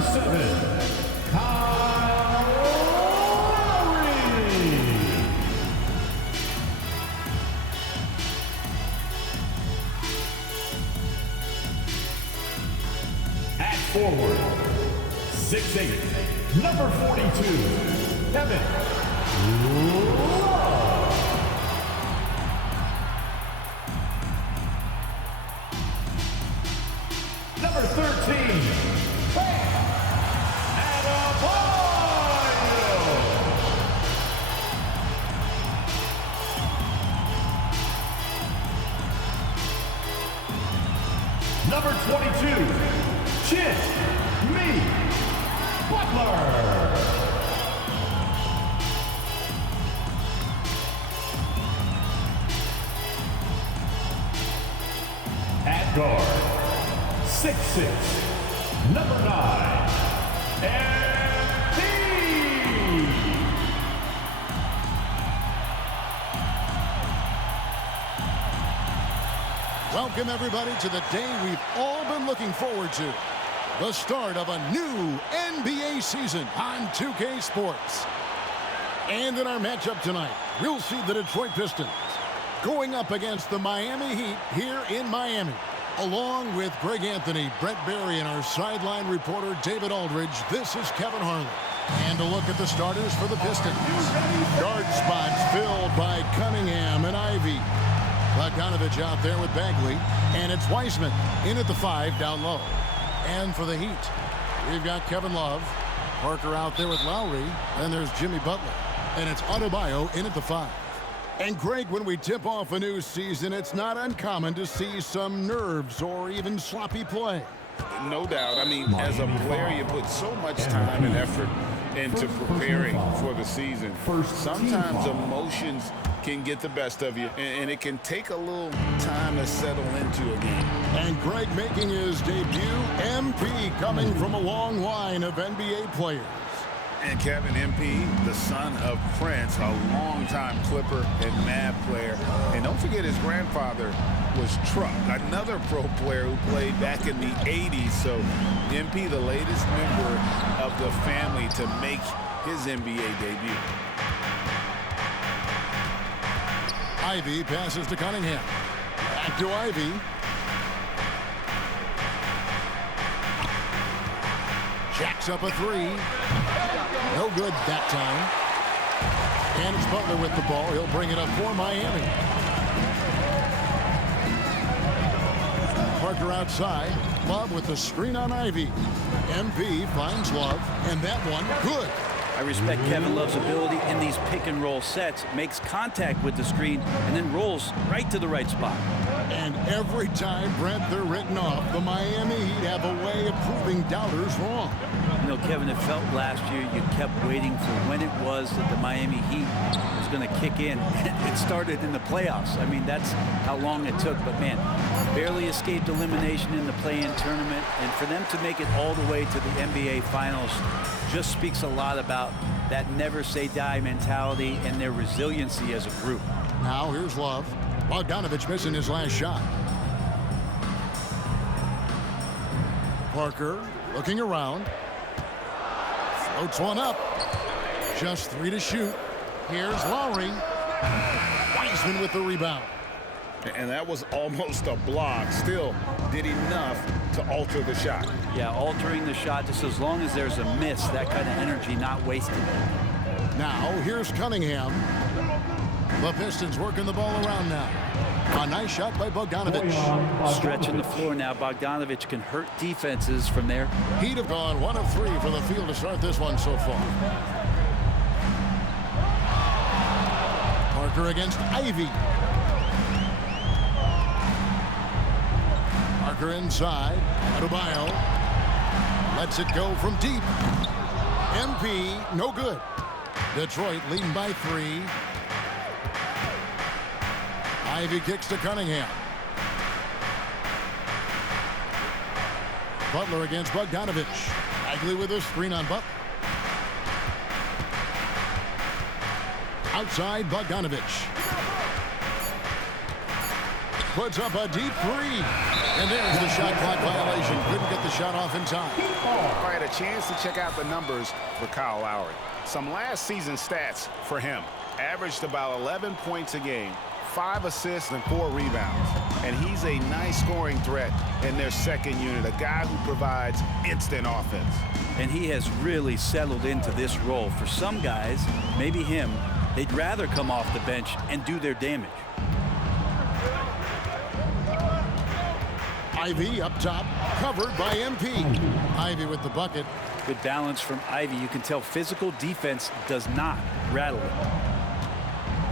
Number 7, Kyle Lowry. At forward, 6'8", number 42, Kevin Love. Number 13, Bam Adebayo. Number 22, Jimmy Butler. At guard, 6'6", number 9, MP. Welcome everybody to the day we've all been looking forward to. The start of a new NBA season on 2K Sports. And in our matchup tonight, we'll see the Detroit Pistons going up against the Miami Heat here in Miami. Along with Greg Anthony, Brett Berry, and our sideline reporter David Aldridge, this is Kevin Harlan. And a look at the starters for the Pistons. Guard spots filled by Cunningham and Ivy. Bogdanovich out there with Bagley. And it's Wiseman in at the 5 down low. And for the Heat, we've got Kevin Love. Parker out there with Lowry. And there's Jimmy Butler. And it's Adebayo in at the 5. And Greg, when we tip off a new season, it's not uncommon to see some nerves or even sloppy play. No doubt. I mean, as a player, you put so much time and effort into preparing for the season. Sometimes emotions can get the best of you, and it can take a little time to settle into a game. And Greg making his debut, MP, coming from a long line of NBA players. And Kevin, MP, the son of Prince, a longtime Clipper and Mavs player. And don't forget his grandfather was Truck, another pro player who played back in the 80s. So MP, the latest member of the family to make his NBA debut. Ivy passes to Cunningham. Back to Ivy. Jacks up a 3. No good that time. And it's Butler with the ball. He'll bring it up for Miami. Parker outside. Love with the screen on Ivy. MP finds Love. And that one, good. I respect Kevin Love's ability in these pick-and-roll sets. Makes contact with the screen and then rolls right to the right spot. And every time, Brent, they're written off. The Miami Heat have a way of proving doubters wrong. You know, Kevin, it felt last year you kept waiting for when it was that the Miami Heat was going to kick in. It started in the playoffs. I mean, that's how long it took. But, man, barely escaped elimination in the play-in tournament. And for them to make it all the way to the NBA Finals just speaks a lot about that never-say-die mentality and their resiliency as a group. Now here's Love. Bogdanovich missing his last shot. Parker looking around. Floats one up. Just 3 to shoot. Here's Lowry. Wiseman with the rebound. And that was almost a block. Still did enough to alter the shot. Yeah, altering the shot just as long as there's a miss, that kind of energy not wasted. Now here's Cunningham. The Pistons working the ball around now. A nice shot by Bogdanovich. Stretching the floor now. Bogdanovich can hurt defenses from there. He'd have gone 1 of 3 from the field to start this one so far. Parker against Ivy. Parker inside. Adebayo lets it go from deep. MP, no good. Detroit leading by 3. Ivy kicks to Cunningham. Butler against Bogdanovich. Bagley with a screen on Butler. Outside Bogdanovich. Puts up a deep 3. And there's the shot clock violation. Couldn't get the shot off in time. All right, a chance to check out the numbers for Kyle Lowry. Some last season stats for him. Averaged about 11 points a game, 5 assists and 4 rebounds. And he's a nice scoring threat in their second unit, a guy who provides instant offense. And he has really settled into this role. For some guys, maybe him, they'd rather come off the bench and do their damage. Ivy up top, covered by MP. Ivy with the bucket. Good balance from Ivy. You can tell physical defense does not rattle it.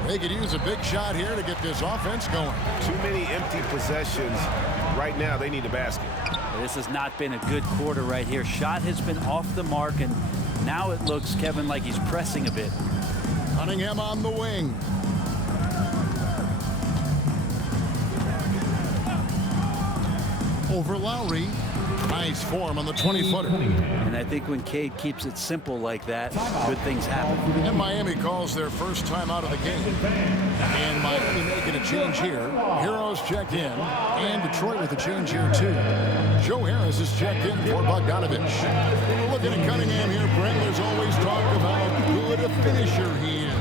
They could use a big shot here to get this offense going. Too many empty possessions. Right now, they need a basket. This has not been a good quarter right here. Shot has been off the mark, and now it looks, Kevin, like he's pressing a bit. Cunningham on the wing. Over Lowry. Nice form on the 20-footer. And I think when Cade keeps it simple like that, good things happen. And Miami calls their first time out of the game. And Miami making a change here. Heroes checked in. And Detroit with a change here, too. Joe Harris is checked in for Bogdanovich. Looking at Cunningham here, Brent, there's always talk about how good a finisher he is.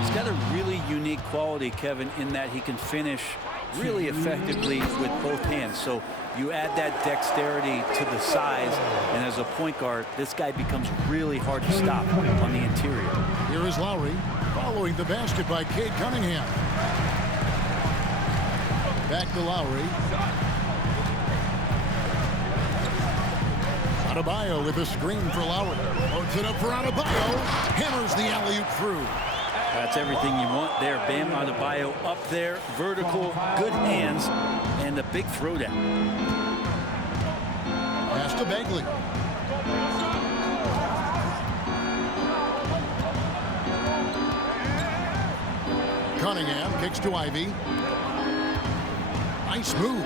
He's got a really unique quality, Kevin, in that he can finish really effectively with both hands. So you add that dexterity to the size, and as a point guard, this guy becomes really hard to stop on the interior. Here is Lowry following the basket by Cade Cunningham. Back to Lowry. Adebayo with a screen for Lowry. Loads it up for Adebayo. Hammers the alley-oop through. That's everything you want there. Bam Adebayo up there, vertical, good hands, and a big throwdown. Pass to Bagley. Cunningham kicks to Ivy. Nice move.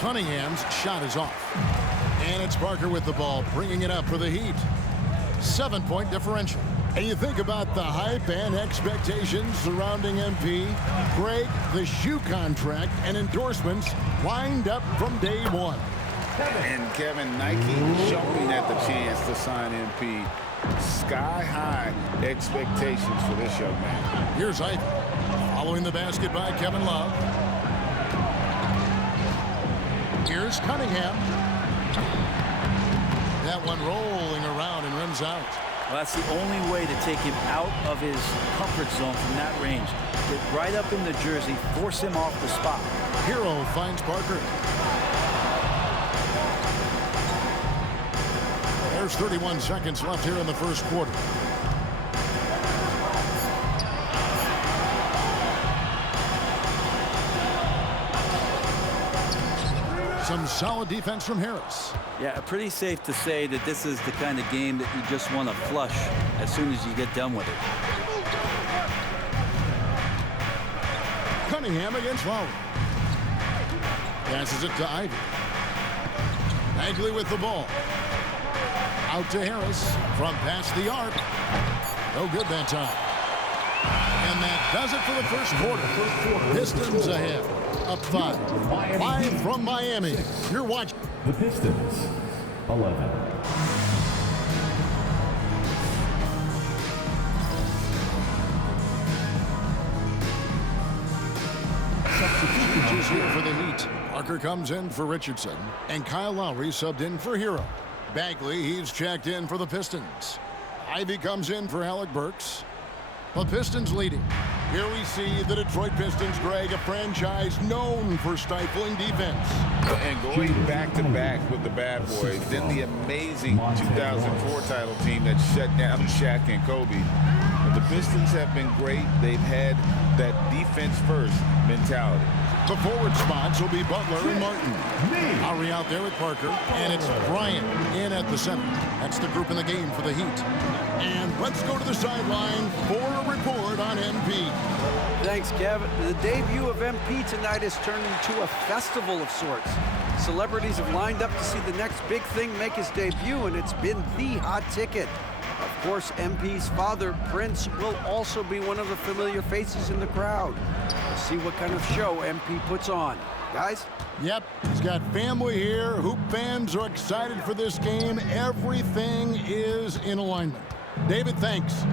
Cunningham's shot is off. And it's Parker with the ball, bringing it up for the Heat. 7-point differential. And you think about the hype and expectations surrounding MP. Greg, the shoe contract and endorsements lined up from day one. And Kevin, Nike jumping at the chance to sign MP. Sky-high expectations for this young man. Here's Ivy. Following the basket by Kevin Love. Here's Cunningham. That one rolling around and runs out. Well, that's the only way to take him out of his comfort zone from that range. Get right up in the jersey, force him off the spot. Hero finds Parker. There's 31 seconds left here in the first quarter. Some solid defense from Harris. Yeah, pretty safe to say that this is the kind of game that you just want to flush as soon as you get done with it. Cunningham against Lowry. Passes it to Ivy. Bagley with the ball. Out to Harris from past the arc. No good that time. And that does it for the first quarter. Pistons ahead. Up 5. Live from Miami. You're watching The Pistons, 11. Substitutions here for the Heat. Parker comes in for Richardson. And Kyle Lowry subbed in for Hero. Bagley, he's checked in for the Pistons. Ivy comes in for Alec Burks. The Pistons leading. Here we see the Detroit Pistons, Greg, a franchise known for stifling defense. And going back-to-back with the bad boys, then the amazing 2004 title team that shut down Shaq and Kobe. But the Pistons have been great. They've had that defense-first mentality. The forward spots will be Butler and Martin. Lowry out there with Parker, and it's Bryant in at the center. That's the group in the game for the Heat. And let's go to the sideline for a report on MP. Thanks, Kev. The debut of MP tonight has turned into a festival of sorts. Celebrities have lined up to see the next big thing make his debut, and it's been the hot ticket. Of course, MP's father, Prince, will also be one of the familiar faces in the crowd. We'll see what kind of show MP puts on. Guys? Yep, he's got family here. Hoop fans are excited for this game. Everything is in alignment. David, thanks.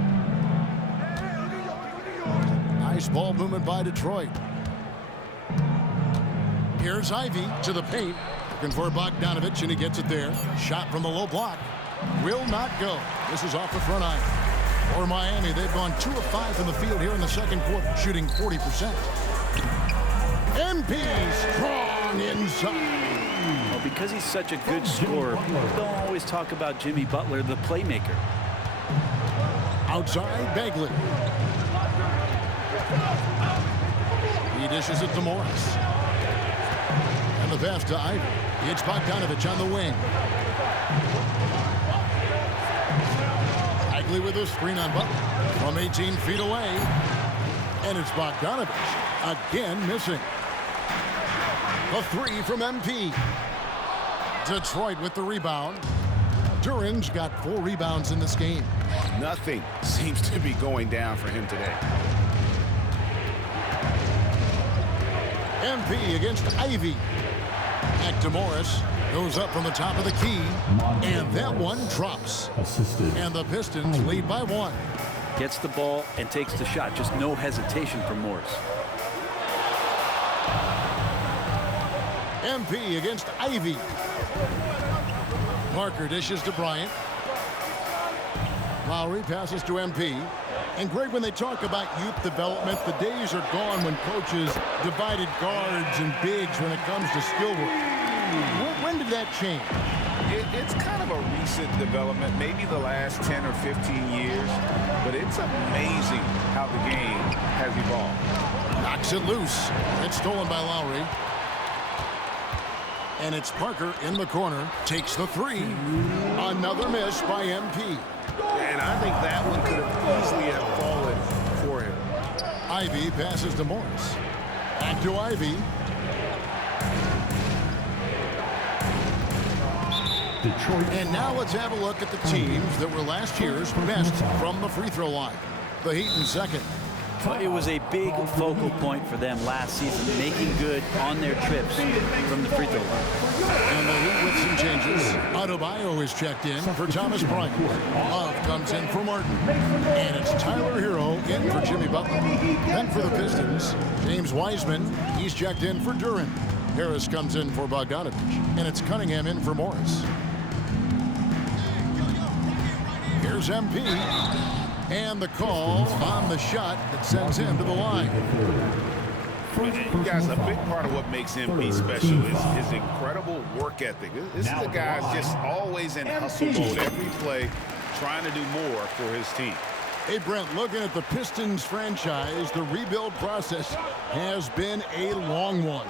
Nice ball movement by Detroit. Here's Ivy to the paint. Looking for Bogdanovich, and he gets it there. Shot from the low block. Will not go. This is off the front eye. For Miami, they've gone 2 of 5 from the field here in the second quarter, shooting 40%. MP strong inside. Well, because he's such a good scorer, people don't always talk about Jimmy Butler, the playmaker. Outside, Bagley. He dishes it to Morris. And the pass to Ivy. It's Bogdanovich on the wing. Bagley with a screen on Butler from 18 feet away. And it's Bogdanovich again missing. The three from MP. Detroit with the rebound. Duran's got 4 rebounds in this game. Nothing seems to be going down for him today. MP against Ivy. Back to Morris. Goes up from the top of the key. And that one drops. Assisted. And the Pistons lead by 1. Gets the ball and takes the shot. Just no hesitation from Morris. MP against Ivy. Parker dishes to Bryant. Lowry passes to MP. And Greg, when they talk about youth development, the days are gone when coaches divided guards and bigs when it comes to skill work. When did that change? It's kind of a recent development, maybe the last 10 or 15 years, but it's amazing how the game has evolved. Knocks it loose. It's stolen by Lowry. And it's Parker in the corner. Takes the 3. Another miss by MP. And I think that one could have easily have fallen for him. Ivy passes to Morris. Back to Ivy. Detroit. And now let's have a look at the teams that were last year's best from the free throw line. The Heat in second. Well, it was a big focal point for them last season, making good on their trips from the free throw line. And the Heat with some changes. Adebayo is checked in for Thomas Bryant. Love comes in for Martin. And it's Tyler Hero in for Jimmy Butler. Then for the Pistons, James Wiseman. He's checked in for Duran. Harris comes in for Bogdanovich. And it's Cunningham in for Morris. Here's MP. And the call on the shot that sends him to the line. You guys, a big part of what makes MP special is his incredible work ethic. This is a guy just always in hustle mode every play, trying to do more for his team. Hey, Brent, looking at the Pistons franchise, the rebuild process has been a long one.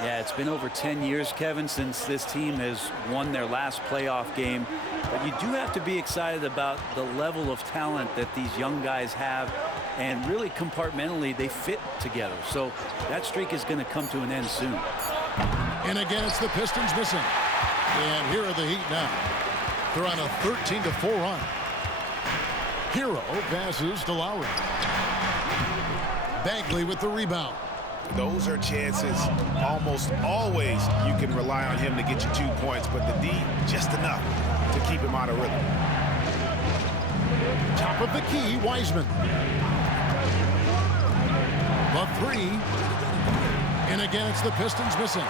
Yeah, it's been over 10 years, Kevin, since this team has won their last playoff game. But you do have to be excited about the level of talent that these young guys have. And really, compartmentally, they fit together. So that streak is going to come to an end soon. And again, it's the Pistons missing. And here are the Heat now. They're on a 13-4 run. Hero passes to Lowry. Bagley with the rebound. Those are chances almost always you can rely on him to get you 2 points, but the D just enough to keep him out of rhythm. Top of the key, Wiseman. The 3. And again, it's the Pistons missing.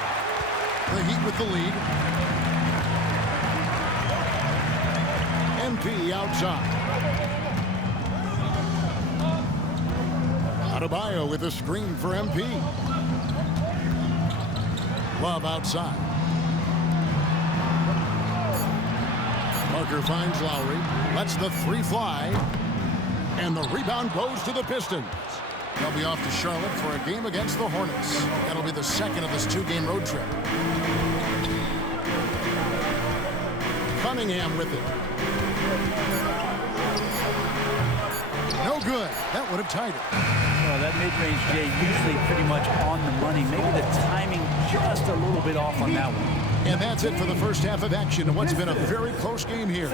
The Heat with the lead. MP outside. Adebayo with a screen for MP. Love outside. Parker finds Lowry. Lets the 3 fly. And the rebound goes to the Pistons. They'll be off to Charlotte for a game against the Hornets. That'll be the second of this 2-game road trip. Cunningham with it. No good. That would have tied it. Well, that mid-range, Jay, usually pretty much on the money. Maybe the timing just a little bit off on that one. And that's it for the first half of action in what's been a very close game here.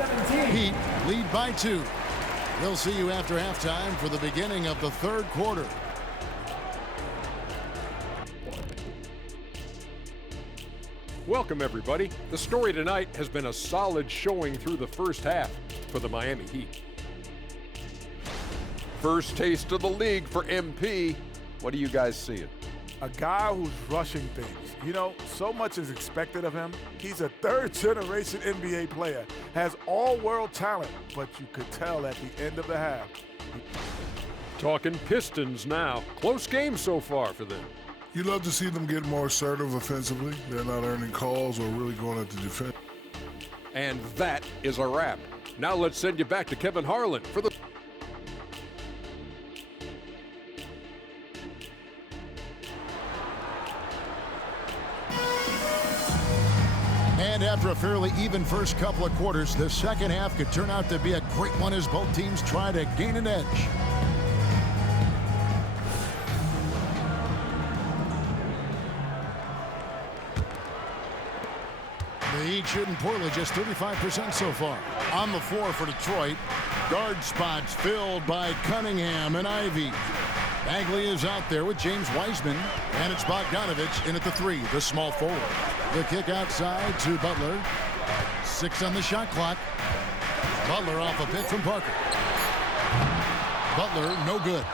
Heat lead by 2. We'll see you after halftime for the beginning of the third quarter. Welcome, everybody. The story tonight has been a solid showing through the first half for the Miami Heat. First taste of the league for MP. What are you guys seeing? A guy who's rushing things. You know, so much is expected of him. He's a third-generation NBA player, has all-world talent, but you could tell at the end of the half. Talking Pistons now. Close game so far for them. You love to see them get more assertive offensively. They're not earning calls or really going at the defense. And that is a wrap. Now let's send you back to Kevin Harlan for the... And after a fairly even first couple of quarters, the second half could turn out to be a great one as both teams try to gain an edge. The Heat shooting poorly, just 35% so far. On the floor for Detroit, guard spots filled by Cunningham and Ivy. Bagley is out there with James Wiseman, and it's Bogdanovich in at the three, the small forward. The kick outside to Butler. 6 on the shot clock. Butler off a pick from Parker. Butler, no good.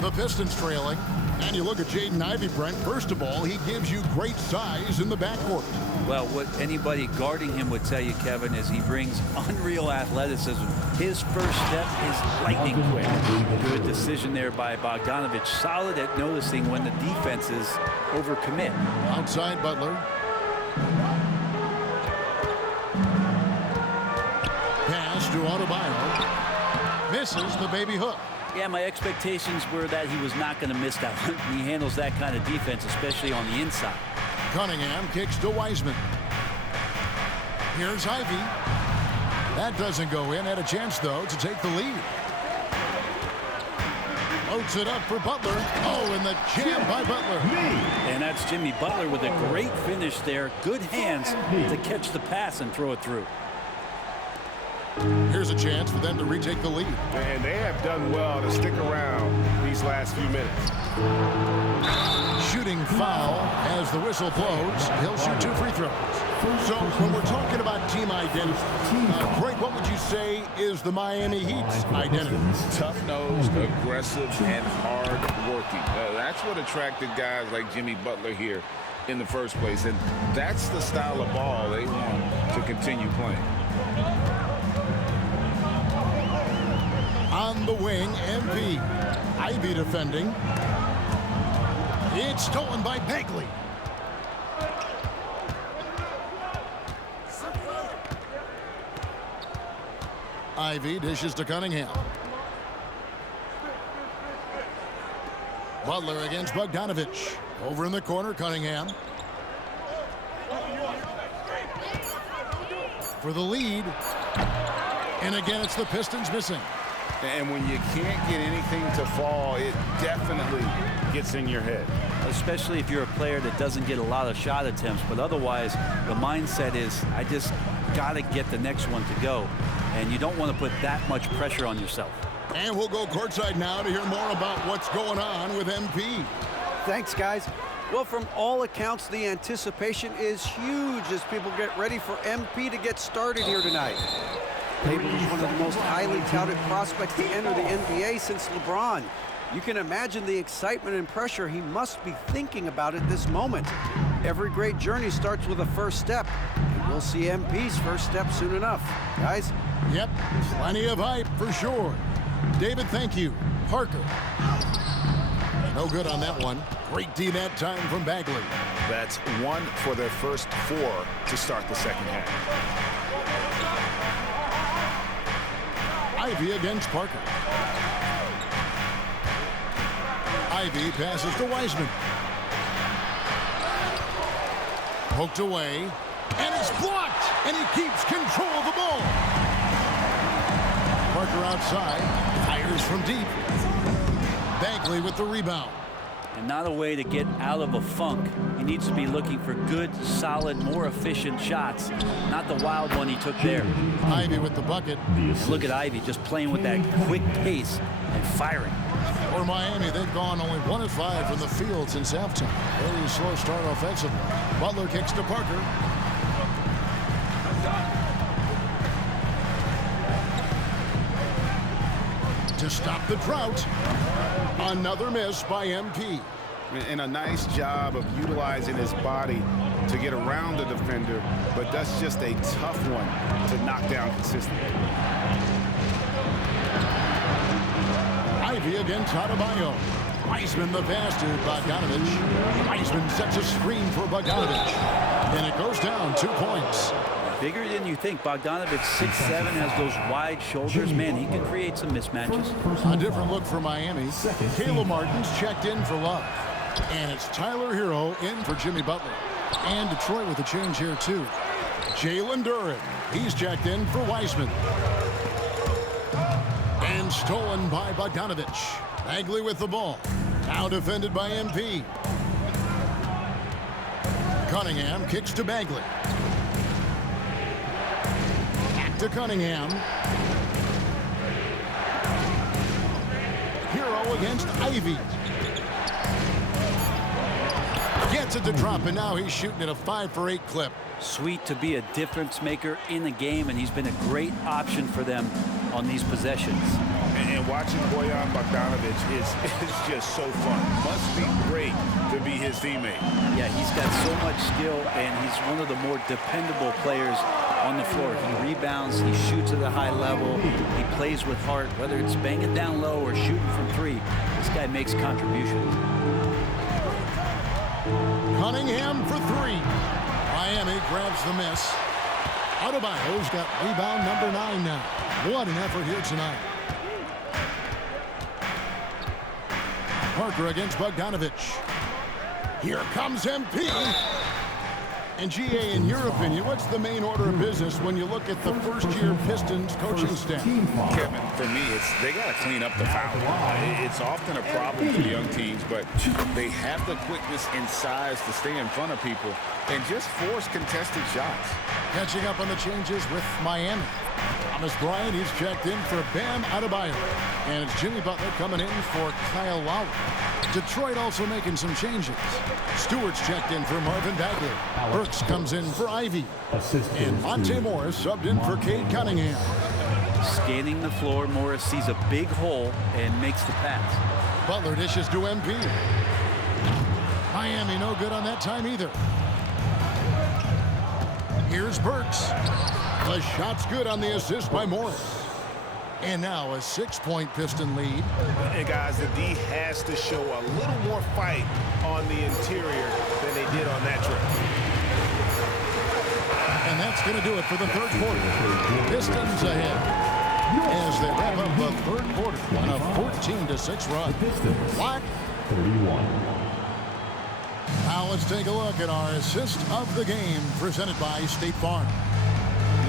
The Pistons trailing. And you look at Jaden Ivey, Brent. First of all, he gives you great size in the backcourt. Well, what anybody guarding him would tell you, Kevin, is he brings unreal athleticism. His first step is lightning quick. Good decision there by Bogdanovich. Solid at noticing when the defenses overcommit. Outside Butler. Pass to Adebayo. Misses the baby hook. Yeah, my expectations were that he was not going to miss that one. He handles that kind of defense, especially on the inside. Cunningham kicks to Wiseman. Here's Ivy. That doesn't go in. Had a chance, though, to take the lead. Loads it up for Butler. Oh, and the jam by Butler. And that's Jimmy Butler with a great finish there. Good hands to catch the pass and throw it through. Here's a chance for them to retake the lead. And they have done well to stick around these last few minutes. Shooting foul as the whistle blows. He'll shoot 2 free throws. So when we're talking about team identity, Craig, what would you say is the Miami Heat's identity? Tough-nosed, aggressive, and hard-working. That's what attracted guys like Jimmy Butler here in the first place. And that's the style of ball they want to continue playing. On the wing, MP. Ivy defending. It's stolen by Bagley. Ivy dishes to Cunningham. Butler against Bogdanovich. Over in the corner, Cunningham. For the lead. And again, it's the Pistons missing. And when you can't get anything to fall, it definitely gets in your head. Especially if you're a player that doesn't get a lot of shot attempts. But otherwise, the mindset is, I just got to get the next one to go. And you don't want to put that much pressure on yourself. And we'll go courtside now to hear more about what's going on with MP. Thanks, guys. Well, from all accounts, the anticipation is huge as people get ready for MP to get started here tonight. Labeled as one of the most highly touted prospects to enter the NBA since LeBron. You can imagine the excitement and pressure he must be thinking about at this moment. Every great journey starts with a first step, and we'll see MP's first step soon enough. Guys? Yep, plenty of hype for sure. David, thank you. Parker. No good on that one. Great D that time from Bagley. That's 1 for their first 4 to start the second half. Ivy against Parker. Ivy passes to Wiseman. Poked away, and it's blocked, and he keeps control of the ball. Parker outside, fires from deep. Bagley with the rebound. And not a way to get out of a funk. He needs to be looking for good, solid, more efficient shots, not the wild one he took there. Ivy with the bucket. And look at Ivy just playing with that quick pace and firing. For Miami, they've gone only 1 of 5 from the field since halftime. Very slow start offensively. Butler kicks to Parker. To stop the drought. Another miss by MP. And a nice job of utilizing his body to get around the defender, but that's just a tough one to knock down consistently. Ivy against Adebayo. Wiseman the pass to Bogdanovich. Wiseman sets a screen for Bogdanovich. And it goes down 2 points. Bigger than you think. Bogdanovich, 6'7", has those wide shoulders. Man, he can create some mismatches. A different look for Miami. Caleb Martin's checked in for Love. And it's Tyler Hero in for Jimmy Butler. And Detroit with a change here, too. Jalen Duren. He's checked in for Wiseman. And stolen by Bogdanovich. Bagley with the ball. Now defended by MP. Cunningham kicks to Bagley. Back to Cunningham. Hero against Ivy. Gets it to drop, and now he's shooting at a 5 for 8 clip. Sweet to be a difference maker in the game, and he's been a great option for them on these possessions. And watching Bojan Bogdanovich is just so fun. Must be great to be his teammate. Yeah, he's got so much skill, and he's one of the more dependable players on the floor. He rebounds, he shoots at a high level, he plays with heart. Whether it's banging down low or shooting from 3, this guy makes contributions. Cunningham for 3. Miami grabs the miss. Adebayo's got rebound number 9 now. What an effort here tonight. Parker against Bogdanovich. Here comes MP. And GA, in your opinion, what's the main order of business when you look at the first-year Pistons coaching staff? Kevin, for me, they got to clean up the foul line. It's often a problem for young teams, but they have the quickness and size to stay in front of people and just force contested shots. Catching up on the changes with Miami. Thomas Bryant, he's checked in for Bam Adebayo. And it's Jimmy Butler coming in for Kyle Lowry. Detroit also making some changes. Stewart's checked in for Marvin Bagley. Burks comes in for Ivy. And Monte Morris subbed in for Cade Cunningham. Scanning the floor, Morris sees a big hole and makes the pass. Butler dishes to MP. Miami no good on that time either. Here's Burks. The shot's good on the assist by Morris. And now a 6-point Piston lead. And guys, the D has to show a little more fight on the interior than they did on that trip. And that's going to do it for the third quarter. Pistons ahead as they wrap up the third quarter on a 14-6 run. Black 31. Now let's take a look at our assist of the game presented by State Farm.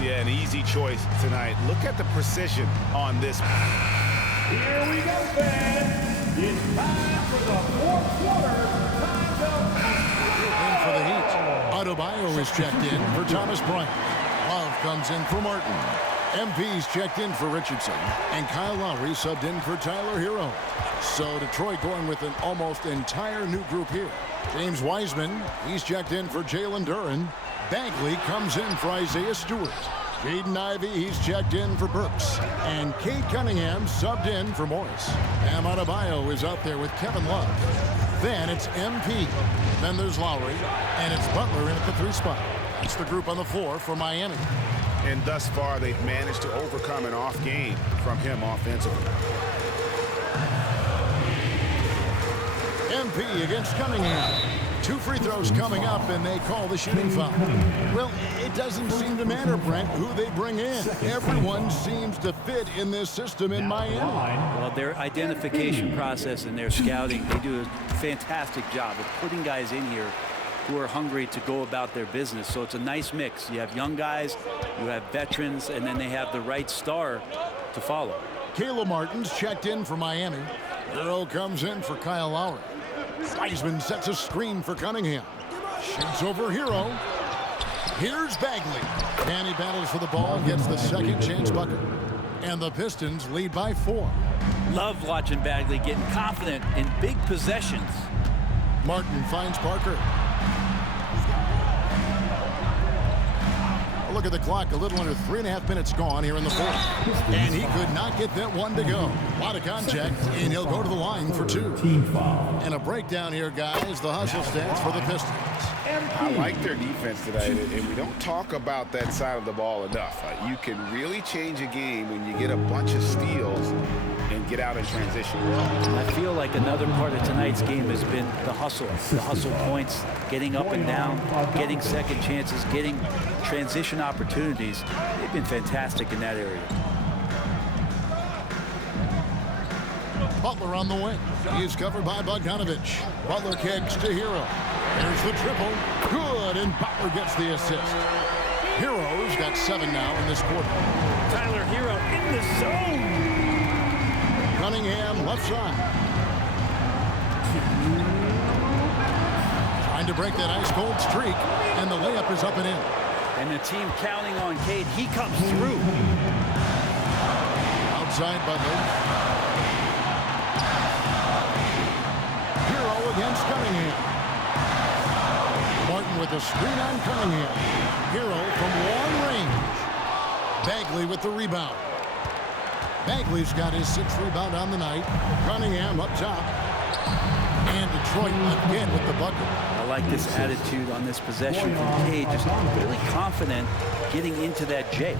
Yeah, an easy choice tonight. Look at the precision on this. Here we go, fans. It's time for the fourth quarter. In for the Heat. Adebayo is checked in for Thomas Bryant. Love comes in for Martin. MP's checked in for Richardson. And Kyle Lowry subbed in for Tyler Hero. So Detroit going with an almost entire new group here. James Wiseman, he's checked in for Jalen Duren. Bagley comes in for Isaiah Stewart. Jaden Ivey, he's checked in for Burks. And Cade Cunningham subbed in for Morris. Bam Adebayo is out there with Kevin Love. Then it's MP. Then there's Lowry. And it's Butler in at the 3 spot. That's the group on the floor for Miami. And thus far, they've managed to overcome an off game from him offensively. MP against Cunningham. 2 free throws coming up, and they call the shooting foul. Well, it doesn't seem to matter, Brent, who they bring in. Everyone seems to fit in this system in Miami. Well, their identification process and their scouting, they do a fantastic job of putting guys in here who are hungry to go about their business. So it's a nice mix. You have young guys, you have veterans, and then they have the right star to follow. Caleb Martin's checked in for Miami. Earl comes in for Kyle Lowry. Wiseman sets a screen for Cunningham. Shoots over Hero. Here's Bagley. And he battles for the ball and gets the second chance bucket. And the Pistons lead by 4. Love watching Bagley getting confident in big possessions. Martin finds Parker. A look at the clock. A little under 3.5 minutes gone here in the fourth. And he could not get that one to go. A lot of contact, and he'll go to the line for 2. And a breakdown here, guys. The hustle stats for the Pistons. I like their defense tonight, and we don't talk about that side of the ball enough. You can really change a game when you get a bunch of steals and get out in transition. I feel like another part of tonight's game has been the hustle points, getting up and down, getting second chances, getting transition opportunities. They've been fantastic in that area. Butler on the wing. He's covered by Bogdanovich. Butler kicks to Hero. There's the triple. Good, and Butler gets the assist. Hero's got 7 now in this quarter. Tyler Hero in the zone. Cunningham left side. Trying to break that ice-cold streak, and the layup is up and in. And the team counting on Cade. He comes through. Outside Butler. Hero against Cunningham. Martin with a screen on Cunningham. Hero from long range. Bagley with the rebound. Bagley's got his 6th rebound on the night. Cunningham up top. And Detroit again with the bucket. I like this attitude on this possession from Cade. Just really confident getting into that J.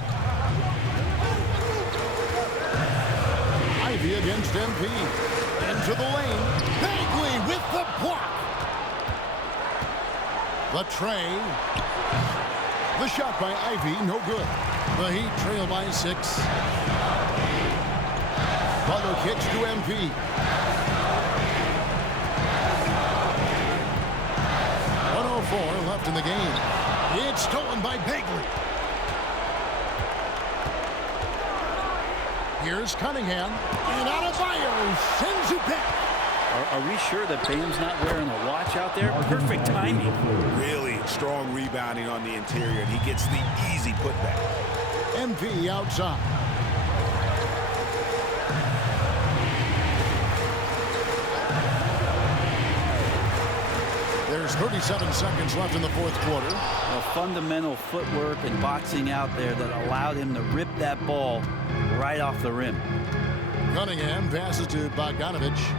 Ivy against MP. Into the lane. Bagley with the block. The tray. The shot by Ivy, no good. The Heat trail by 6. Butler kicks to MP. 1:04 left in the game. It's stolen by Bagley. Here's Cunningham. And Adebayo sends it back. Are we sure that Bam's not wearing a watch out there? Perfect timing. Really strong rebounding on the interior, and he gets the easy putback. MP outside. There's 37 seconds left in the fourth quarter. A fundamental footwork and boxing out there that allowed him to rip that ball right off the rim. Cunningham passes to Bogdanovich.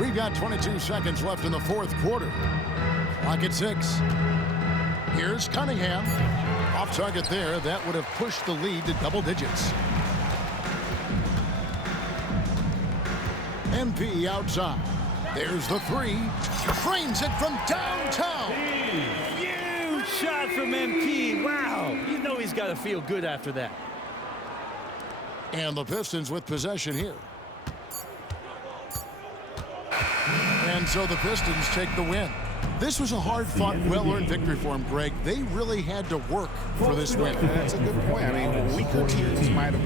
We've got 22 seconds left in the fourth quarter. Clock at 6. Here's Cunningham. Off target there. That would have pushed the lead to double digits. MP outside. There's the 3. Frames it from downtown. Huge shot from MP. Wow. You know he's got to feel good after that. And the Pistons with possession here. And so the Pistons take the win. This was a hard-fought, well-earned victory for them, Greg. They really had to work for this win. That's a good point. I mean, weaker teams might have